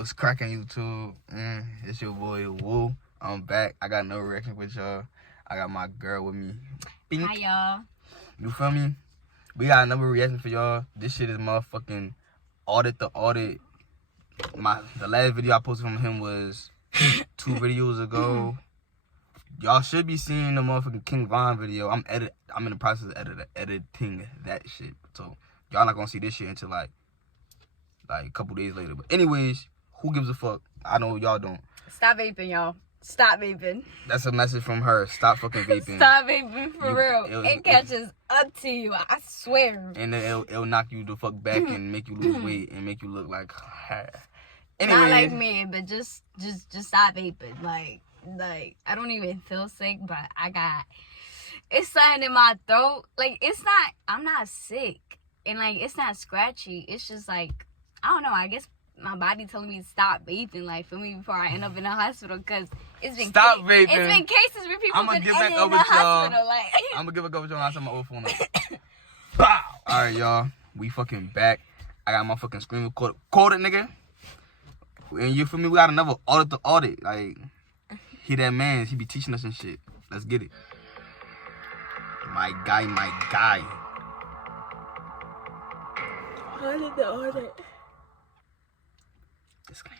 What's cracking YouTube? It's your boy Woo. I'm back. I got no reaction with y'all. I got my girl with me. Bink. Hi y'all. You feel me? We got another reaction for y'all. This shit is motherfucking Audit the Audit. The last video I posted from him was 2 videos ago. Y'all should be seeing the motherfucking King Von video. I'm in the process of editing that shit. So y'all not gonna see this shit until like a couple days later. But anyways, who gives a fuck? I know y'all don't. Stop vaping, y'all. Stop vaping. That's a message from her. Stop fucking vaping. Stop vaping for real. It catches up to you. I swear. And then it'll knock you the fuck back and make you lose weight and make you look like. Anyways. Not like me, but just stop vaping. Like I don't even feel sick, but it's something in my throat. Like I'm not sick, and like it's not scratchy. It's just like I don't know. I guess my body telling me to stop vaping, like, for me, before I end up in the hospital, because it's been vaping. It's been cases where people been get back in over the hospital, like. I'm gonna give it over to y'all. I set my old phone up. Bow. All right, y'all. We fucking back. I got my fucking screen recorded, nigga. And you feel me? We got another Audit the Audit. Like, he that man. He be teaching us and shit. Let's get it. My guy. Audit the Audit. Disclaimer.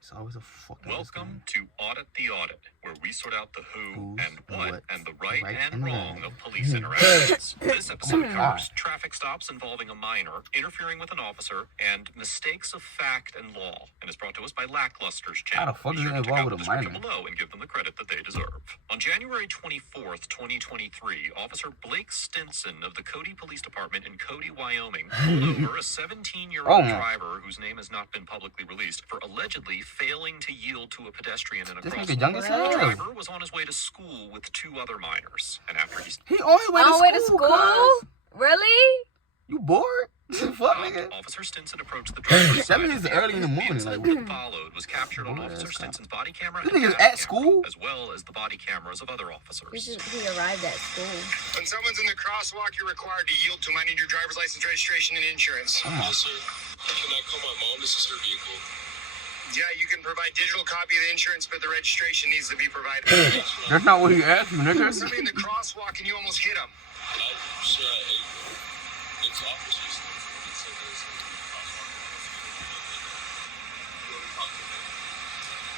It's always a fucking Welcome to Audit the Audit, where we sort out the who and what and the right and wrong of police interactions. This episode covers traffic stops involving a minor, interfering with an officer, and mistakes of fact and law, and is brought to us by Lackluster's channel. How the fuck Be is sure it to check involved out with the a description minor? below and give them the credit that they deserve. On January 24th, 2023, Officer Blake Stinson of the Cody Police Department in Cody, Wyoming, pulled over a 17-year-old driver whose name has not been publicly released for allegedly failing to yield to a pedestrian in a This crosswalk. nigga young as The hell. driver was on his way to school with 2 other minors, and after He on his way to school. Cuz. Really? You bored? Fuck, nigga. Officer Stinson approached the driver's That side means of the early in the vehicle. morning, The like, incident that followed was captured on boy, Officer that's Stinson's body camera This and nigga's gas at camera, school? as well as the body cameras of other officers. He arrived at school. When someone's in the crosswalk, you're required to yield to them. I need your driver's license, registration, and insurance. Yes, sir. Can I call my mom? This is her vehicle. Yeah, you can provide digital copy of the insurance, but the registration needs to be provided. That's not what he asked you, nigga. Somebody in the crosswalk and you almost hit him. Sir, it's officers.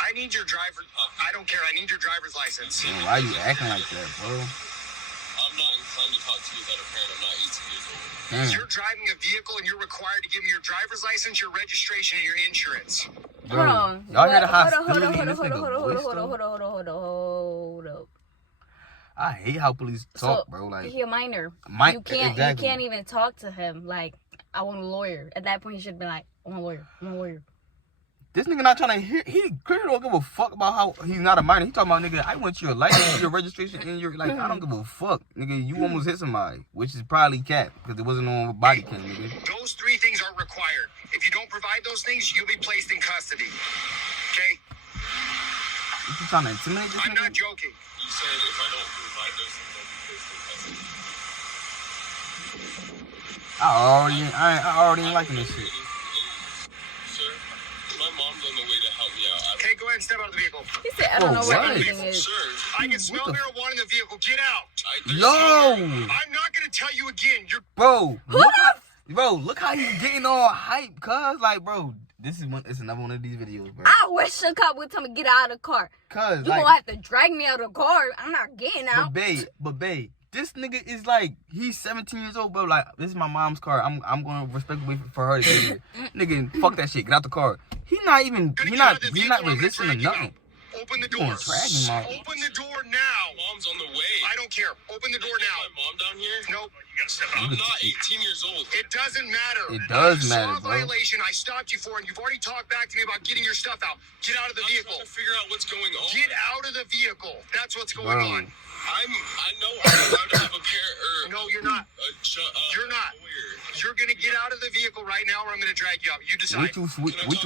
I need your driver. I don't care. I need your driver's license. Man, why you acting like that, bro? I'm not inclined to talk to you without a parent. I'm not 18 years old. Damn. You're driving a vehicle and you're required to give me your driver's license, your registration, and your insurance. Bro, Hold on. y'all hear the Hold hostility on, in this nigga voice, hold up. I hate how police talk, bro. Like, he a minor. You can't even talk to him like, I want a lawyer. At that point, he should have been like, I want a lawyer. this nigga not trying to hear. He clearly don't give a fuck about how he's not a minor. He talking about, nigga, I want your license, your registration, and your, like, I don't give a fuck. Nigga, you almost hit somebody, which is probably cap, because it wasn't on body cam, nigga. Those 3 things are required. If you don't provide those things, you'll be placed in custody. Okay? You trying to intimidate this I'm nigga? not joking. You said if I don't provide those things, I'll be placed in custody. I already ain't liking this shit. Sir, my mom's on the way to help me out. Okay, go ahead and step out of the vehicle. He said, I don't know what what? anything is. Sir, I can smell marijuana in the vehicle. Get out. Yo! I'm not going to tell you again. You're Bro, look how he's getting all hype, cuz, like, bro, it's another one of these videos, bro. I wish a cop would tell me get out of the car. Cuz, You like, gonna have to drag me out of the car. I'm not getting out. but babe, this nigga is like, he's 17 years old, bro. Like, this is my mom's car. I'm gonna respectfully for her to get it. Nigga, fuck that shit. Get out the car. He not resisting or nothing. Open the You door. gonna drag him out. Open the door now. Mom's on the way. I don't care. Open the door Is now. my mom down here? Nope. You gotta step I'm not 18 years old. It doesn't matter. It does You matter, saw a bro. violation. I stopped you for it. And you've already talked back to me about getting your stuff out. Get out of the I'm vehicle. trying to figure out what's going on. Get out of the vehicle. That's what's going Bro. on. I know I'm allowed to have a parent or No, you're not. a You're not. lawyer. You're going to get out of the vehicle right now, or I'm going to drag you out. You decide.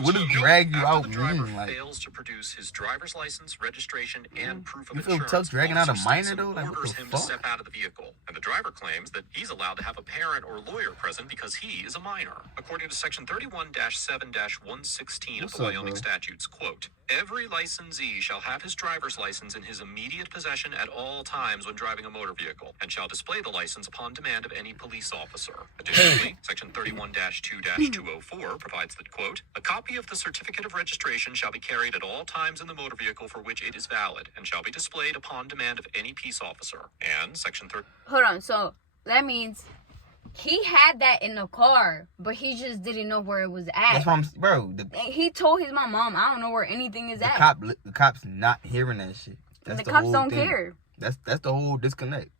What does drag you out After the driver mean? Like, fails to produce his driver's license, registration, and proof of you feel insurance, tough dragging out a Officer minor, Stinson though? Like, what orders the him fuck? to step out of the vehicle, and the driver claims that he's allowed to have a parent or lawyer present because he is a minor. According to Section 31-7-116 of What's the up, Wyoming bro? statutes, quote, every licensee shall have his driver's license in his immediate possession at all times when driving a motor vehicle, and shall display the license upon demand of any police officer. Additionally, Section 31-2-204 provides that, quote, a copy of the certificate of registration shall be carried at all times in the motor vehicle for which it is valid, and shall be displayed upon demand of any peace officer. And Section 30. Hold on. So that means he had that in the car, but he just didn't know where it was at. That's what I'm, bro. And he told his mom, I don't know where anything is at. The cops not hearing that shit. That's The cops whole don't thing. care. That's the whole disconnect.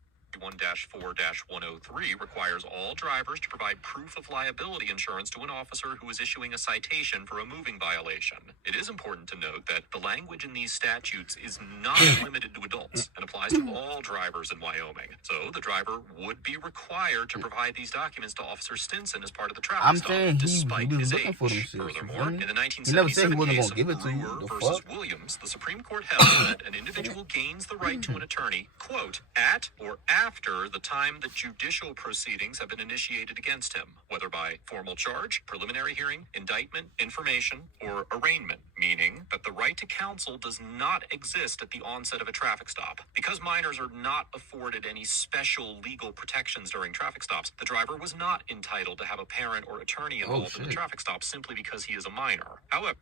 1-4-103 requires all drivers to provide proof of liability insurance to an officer who is issuing a citation for a moving violation. It is important to note that the language in these statutes is not limited to adults and applies to all drivers in Wyoming. So the driver would be required to provide these documents to Officer Stinson as part of the traffic I'm stop, saying despite he was his looking age. for them shit. Furthermore, in the He never said he 1977 wasn't case gonna give it of to you. Brewer The versus fuck? Williams, the Supreme Court held that an individual gains the right to an attorney, quote, at or after the time that judicial proceedings have been initiated against him, whether by formal charge, preliminary hearing, indictment, information, or arraignment, meaning that the right to counsel does not exist at the onset of a traffic stop. Because minors are not afforded any special legal protections during traffic stops, the driver was not entitled to have a parent or attorney involved in the shit. traffic stop simply because he is a minor. However,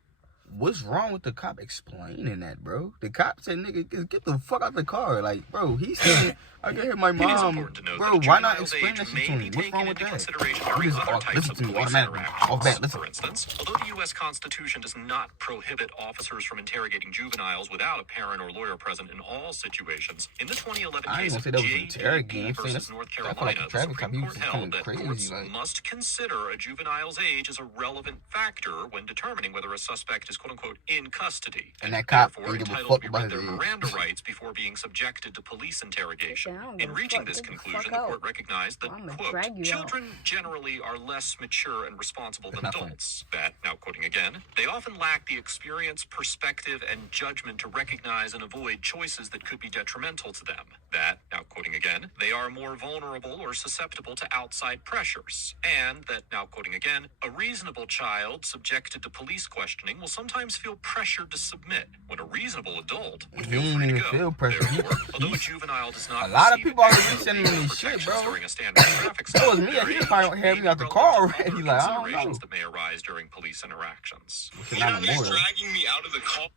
What's wrong with the cop explaining that, bro? The cop said, nigga, get the fuck out the car. Like, bro, he said, I can hear my it is mom. important to note Bro, that a why not juvenile's explain age that shit may to be me? What's taken wrong with into that? consideration I'm during just other types listen of to me police automatically. interactions. Off back, listen. For instance, although the U.S. Constitution does not prohibit officers from interrogating juveniles without a parent or lawyer present in all situations, in the 2011 I ain't case gonna of say that was J.D. interrogating. I'm saying versus that's- North I feel like Carolina, the the traffic cop, Supreme he Court was held coming that crazy, courts like- must consider a juvenile's age as a relevant factor when determining whether a suspect is quote-unquote in custody, And that cop therefore ain't give a entitled fuck to be about read his their age. Miranda rights before being subjected to police interrogation. I don't In give a reaching fuck. this Get the conclusion, fuck the out. court recognized that, Well, I'ma quote, drag you out. children generally are less mature and responsible than That's not adults. That, now quoting again, they often lack the experience, perspective, and judgment to recognize and avoid choices that could be detrimental to them. That, now quoting again, they are more vulnerable or susceptible to outside pressures. And that, now quoting again, a reasonable child subjected to police questioning will sometimes feel pressured to submit when a reasonable adult would He feel ain't free to even go. feel pressure. Therefore, although a juvenile does not A lot of receive people already extra sending me legal this shit, protections bro. during a standard traffic That was stop, me. their He age probably had may me out the be car relevant to already. other Like, I don't considerations know. that may arise during police interactions. Now Not they're more, though. dragging me out of the car.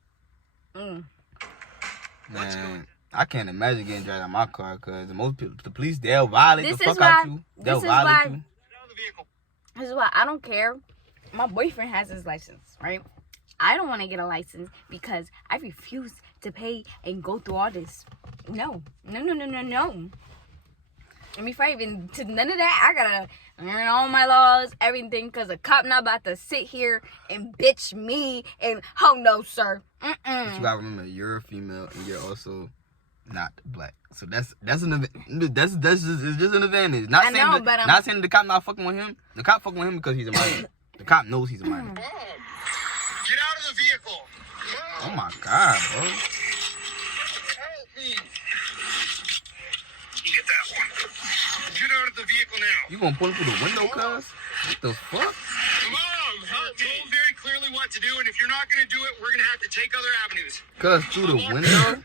Man, I can't imagine getting dragged out of my car because most people, the police, they'll violate This the is fuck out why- you. They'll this is violate why- you. Get out of the vehicle. This is why I don't care. My boyfriend has his license, right? I don't want to get a license because I refuse to pay and go through all this. No. And before I even to none of that, I gotta learn all my laws, everything, because a cop not about to sit here and bitch me and oh no, sir. But you gotta remember, you're a female and you're also not black. So that's just an advantage. Not I saying know, that, but I'm- not saying the cop not fucking with him. The cop fucking with him because he's a minor. The cop knows he's a minor. Mom, get out of the vehicle. Oh Mom, my god, bro. help me. You get that one. Get out of the vehicle now. You gonna pull him through the window, cuz? What the fuck? Mom, help me. Told very clearly what to do, and if you're not going to do it, we're going to have to take other avenues. Cuz through the window?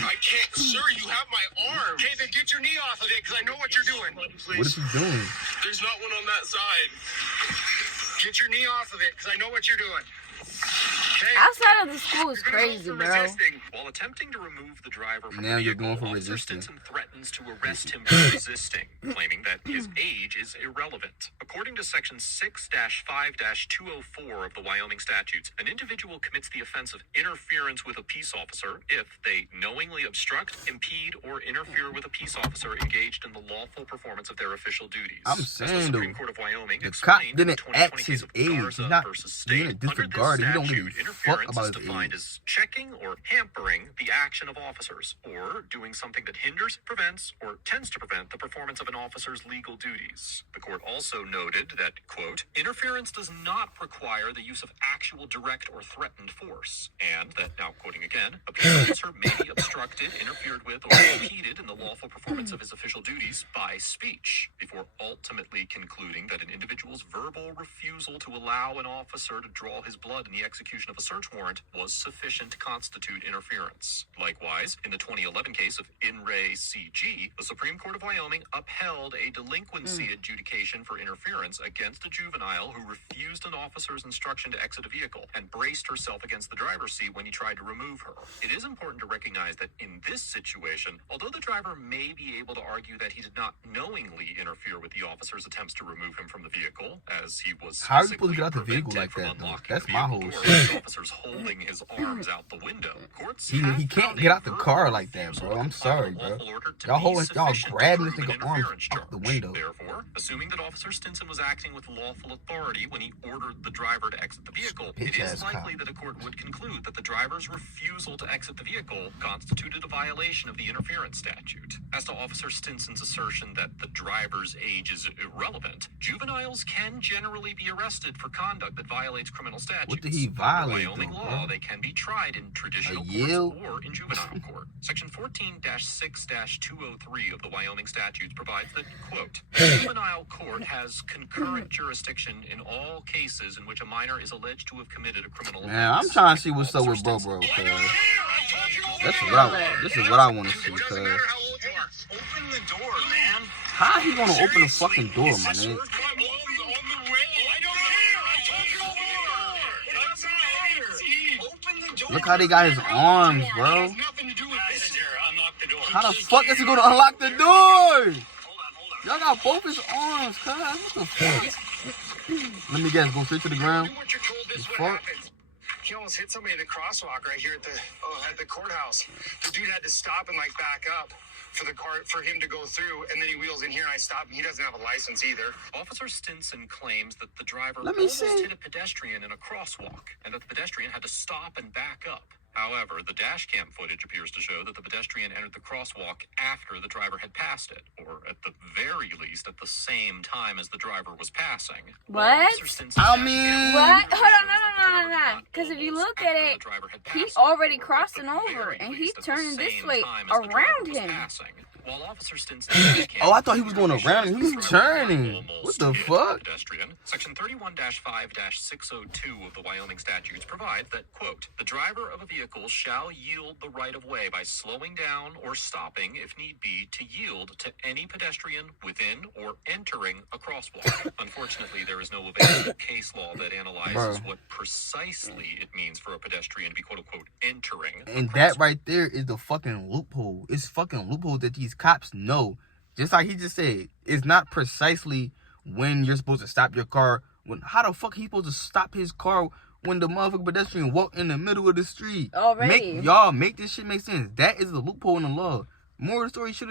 I can't, sir. You have my arm. Okay, then get your knee off of it, because I know what you're doing. What is he doing? There's not one on that side. Get your knee off of it, because I know what you're doing. Okay? Outside of the school is You're gonna go crazy, for bro. resisting. While attempting to remove the driver from Now the you're vehicle, going for Officer resisting. Stinson threatens to arrest him for resisting, claiming that his age is irrelevant. According to Section 6-5-204 of the Wyoming statutes, an individual commits the offense of interference with a peace officer if they knowingly obstruct, impede, or interfere with a peace officer engaged in the lawful performance of their official duties. I'm As the saying, Supreme though, Court of Wyoming the cop explained in the didn't 2020 ask his case of age. Garza He's not versus being State, a under this disregard authority. He don't give a fuck interference about is his defined age. as checking or hampering the action of officers, or doing something that hinders, prevents, or tends to prevent the performance of an officer's legal duties. The court also noted that, quote, interference does not require the use of actual direct or threatened force, and that, now quoting again, a peace officer may be obstructed, interfered with, or impeded in the lawful performance of his official duties by speech, before ultimately concluding that an individual's verbal refusal to allow an officer to draw his blood in the execution of a search warrant was sufficient to constitute interference. Likewise, in the 2011 case of In Re CG, the Supreme Court of Wyoming upheld a delinquency adjudication for interference against a juvenile who refused an officer's instruction to exit a vehicle and braced herself against the driver's seat when he tried to remove her. It is important to recognize that in this situation, although the driver may be able to argue that he did not knowingly interfere with the officer's attempts to remove him from the vehicle, as he was How are you supposed to get out the vehicle like that, though? That's my whole shit. Officers holding his arms out the window. Courts He can't get out the car like that, bro. I'm sorry, bro. Y'all grabbing this nigga arms out the window. Therefore, assuming that Officer Stinson was acting with lawful authority when he ordered the driver to exit the vehicle, it is likely that a court would conclude that the driver's refusal to exit the vehicle constituted a violation of the interference statute. As to Officer Stinson's assertion that the driver's age is irrelevant, juveniles can generally be arrested for conduct that violates criminal statutes. What did he violate, Under Wyoming though, law, bro? they can be tried in traditional yield? courts or in juvenile court. Section 14-6-203 of the Wyoming statutes provides that, quote, the juvenile court has concurrent jurisdiction in all cases in which a minor is alleged to have committed a criminal offense. Man, I'm trying to see what's up with bro, cuz. This is what I want to see, cuz. Open the door, man. How he gonna open the fucking door, my nigga? Look how they got his arms, bro. How the fuck is he gonna unlock the door? Y'all got both his arms, cuz. What the fuck? Let me guess, go straight to the ground. The fuck? He almost hit somebody at the crosswalk right here at the courthouse. The dude had to stop and like back up for him to go through, and then he wheels in here and I stop him. He doesn't have a license either. Officer Stinson claims that the driver Let me almost see. hit a pedestrian in a crosswalk and that the pedestrian had to stop and back up. However, the dash cam footage appears to show that the pedestrian entered the crosswalk after the driver had passed it, or at the very least at the same time as the driver was passing. What? I mean- What? Hold on, no. Because if you look at it, he's already crossing over, and he's turning this way around him. While Officer Stinson Oh, I thought he was going around him. He's turning. What the fuck? Pedestrian. Section 31-5-602 of the Wyoming statutes provides that, quote, the driver of a vehicle shall yield the right of way by slowing down or stopping, if need be, to yield to any pedestrian within or entering a crosswalk. Unfortunately, there is no available case law that analyzes what precisely it means for a pedestrian to be, quote unquote, entering a And that right there is the fucking loophole. It's fucking loophole that these cops know. Just like he just said, it's not precisely when you're supposed to stop your car. How the fuck he supposed to stop his car when the motherfucking pedestrian walk in the middle of the street? Already. Make this shit make sense. That is the loophole in the law. More of the story, he should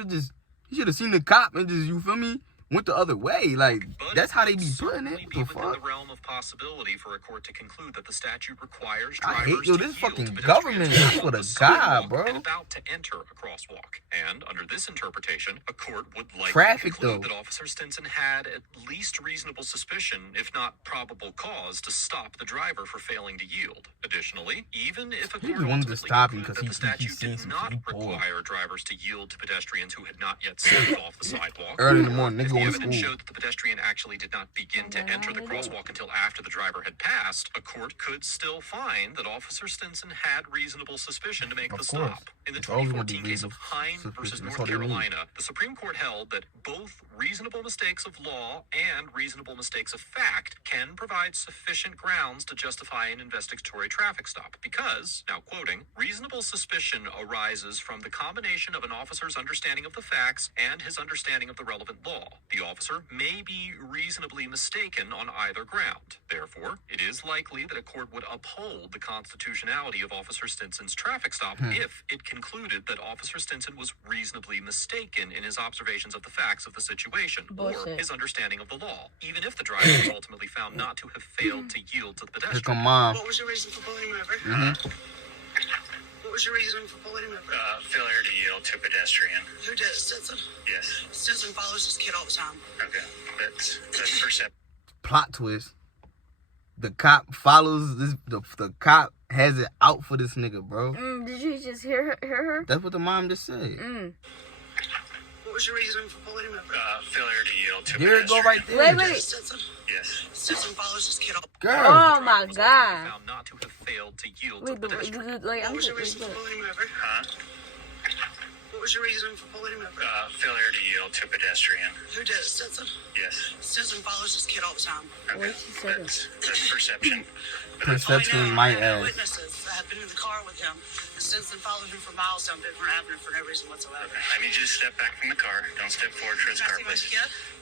have seen the cop and just, you feel me, went the other way. Like, that's how they be putting it. Be What the within fuck? the realm of possibility for a court to conclude that the statute requires I drivers hate, yo, to this yield fucking to government. pedestrians I swear to on the God, sidewalk bro. and about to enter a crosswalk. And under this interpretation, a court would likely Traffic, conclude though. that Officer Stinson had at least reasonable suspicion, if not probable cause, to stop the driver for failing to yield. Additionally, even if a He court just wanted to ultimately stop him concluded because that the he statute seen did some not people. require drivers to yield to pedestrians who had not yet stepped off the sidewalk, Early in the morning, if niggas the going to evidence school. showed that the pedestrian actually did not begin to enter the crosswalk until after the driver had passed, a court could still find that Officer Stinson had reasonable suspicion to make the Of course. stop. In the It's always gonna be 2014 case of reasonable Hine suspicion. versus That's North all they need. Carolina, the Supreme Court held that both reasonable mistakes of law and reasonable mistakes of fact can provide sufficient grounds to justify an investigatory traffic stop because, now quoting, reasonable suspicion arises from the combination of an officer's understanding of the facts and his understanding of the relevant law. The officer may be reasonably mistaken on either ground. Therefore, it is likely that a court would uphold the constitutionality of Officer Stinson's traffic stop if it concluded that Officer Stinson was reasonably mistaken in his observations of the facts of the situation or his understanding of the law, even if the driver was ultimately found not to have failed to yield to the pedestrian. Come on. What was your reason for pulling him over? What was your reason for pulling him over? Failure to yield to a pedestrian. Who did? Stinson? Yes. Stinson follows this kid all the time. Okay. That's perception. Plot twist. The cop follows this. The cop has it out for this nigga, bro. Did you just hear her? That's what the mom just said. What was your reason for pulling him over? Failure to yield to a There it go right there. Wait. Stinson? Yes. Stinson follows this kid all Girl. Oh my God. Found not to have failed to yield Wait, to the pedestrian. like, What I'm was your reason for pulling him over? What was your reason for pulling him over? Failure to yield to a pedestrian. Who did? Stinson? Yes. Stinson follows this kid all the time. Okay. That's perception. Perception might ask. Witnesses that have been in the car with him. And Stinson followed him for miles down Different Avenue for no reason whatsoever. I need you to step back from the car. Don't step forward for his car, please.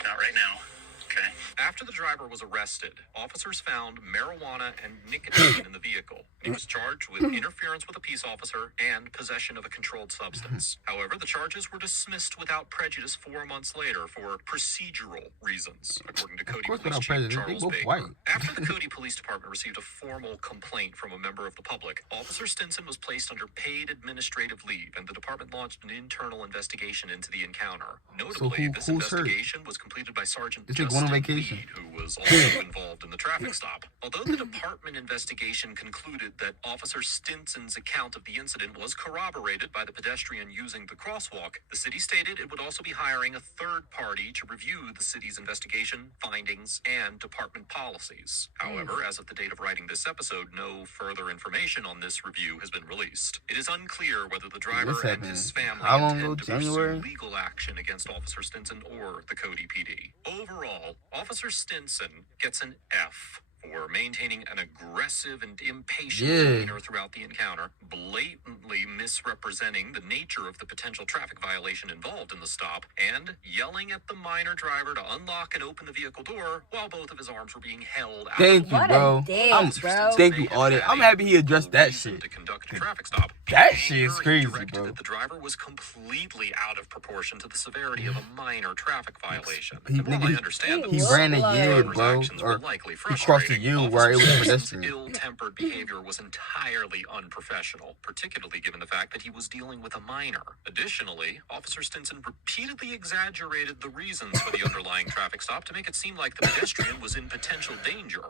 Not right now. Okay. After the driver was arrested, officers found marijuana and nicotine in the vehicle. He was charged with interference with a peace officer and possession of a controlled substance. However, the charges were dismissed without prejudice 4 months later for procedural reasons, according to Cody course Police without Chief prejudice. They Charles both Baker. white. After the Cody Police Department received a formal complaint from a member of the public, Officer Stinson was placed under paid administrative leave, and the department launched an internal investigation into the encounter. Notably, this who's hurt? investigation was completed by Sergeant This nigga went on Justin vacation. Reed, who was also involved in the traffic stop. Although the department investigation concluded that Officer Stinson's account of the incident was corroborated by the pedestrian using the crosswalk, the city stated it would also be hiring a third party to review the city's investigation, findings, and department policies. However, as of the date of writing this episode, no further information on this review has been released. It is unclear whether the driver This and happened his family how long ago? intend to pursue January? legal action against Officer Stinson or the Cody PD. Overall, Officer Stinson gets an F for maintaining an aggressive and impatient demeanor throughout the encounter, blatantly misrepresenting the nature of the potential traffic violation involved in the stop, and yelling at the minor driver to unlock and open the vehicle door while both of his arms were being held out. Thank you, What bro. a dick, bro. Thank you, Audit. I'm happy he addressed that shit. To conduct a traffic stop. That shit is He crazy, directed bro. that the driver was completely out of proportion to the severity of a minor traffic violation. He- And while nigga, I understand that He the ran a Like- yield, driver's bro. actions Or were likely he crossed the frustrating, yield where it was Officer Stinson's pedestrian. ill-tempered behavior was entirely unprofessional, particularly given the fact that he was dealing with a minor. Additionally, Officer Stinson repeatedly exaggerated the reasons for the underlying traffic stop to make it seem like the pedestrian was in potential danger.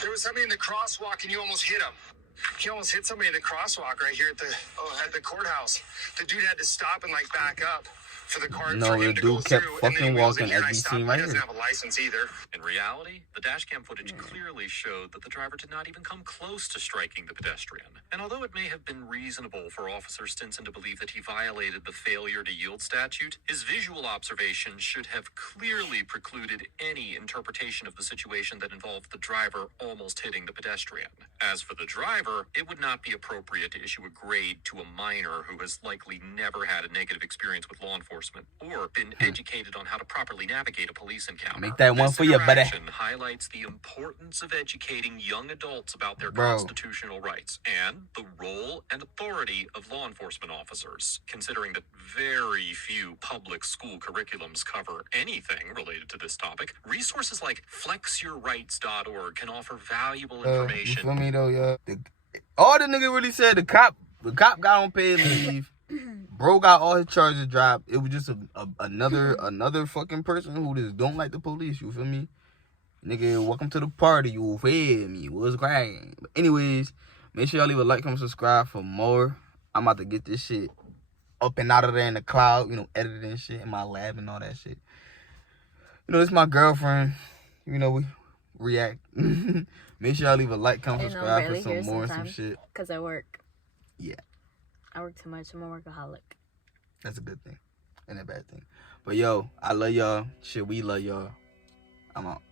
There was somebody in the crosswalk and you almost hit him. He almost hit somebody in the crosswalk right here at the courthouse. The dude had to stop and like back up for the car. No, for him the to dude go kept through, and fucking then he wheels in walking here and as I we stopped. seen He right doesn't here. have a license either. In reality, the dashcam footage clearly showed that the driver did not even come close to striking the pedestrian. And although it may have been reasonable for Officer Stinson to believe that he violated the failure to yield statute, his visual observation should have clearly precluded any interpretation of the situation that involved the driver almost hitting the pedestrian. As for the driver, it would not be appropriate to issue a grade to a minor who has likely never had a negative experience with law enforcement or been educated on how to properly navigate a police encounter. Make that one This for you, buddy. interaction highlights the importance of educating young adults about their Bro. constitutional rights and the role and authority of law enforcement officers, considering that very few public school curriculums cover anything related to this topic. Resources like flexyourrights.org can offer valuable You information. feel me though, yeah? All the nigga really said, the cop got on paid leave. Bro got all his charges dropped. It was just another fucking person who just don't like the police. You feel me? Nigga, welcome to the party. You feel me? What's cracking? But anyways, make sure y'all leave a like, comment, subscribe for more. I'm about to get this shit up and out of there in the cloud. You know, editing shit in my lab and all that shit. You know, it's my girlfriend. You know, we react. Make sure y'all leave a like, comment, subscribe for some more and some shit. Because I work. Yeah. I work too much. I'm a workaholic. That's a good thing and a bad thing. But yo, I love y'all. Shit, we love y'all. I'm out.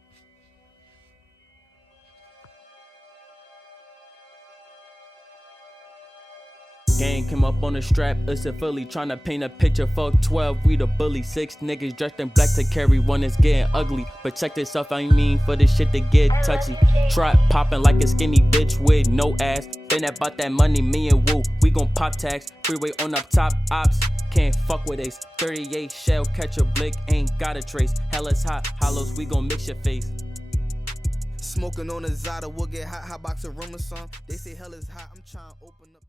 Gang came up on the strap, it's a Philly tryna paint a picture. Fuck 12, we the bully. 6 niggas dressed in black to carry one is getting ugly. Protect yourself, I mean, for this shit to get touchy. Trap popping like a skinny bitch with no ass. Been about that money, me and Woo, we gon' pop tags. Freeway on up top, ops, can't fuck with Ace. 38 shell, catch a blick, ain't got a trace. Hell is hot, hollows, we gon' mix your face. Smoking on a Zada, we'll get hot box of rumor song. They say hell is hot, I'm trying to open up.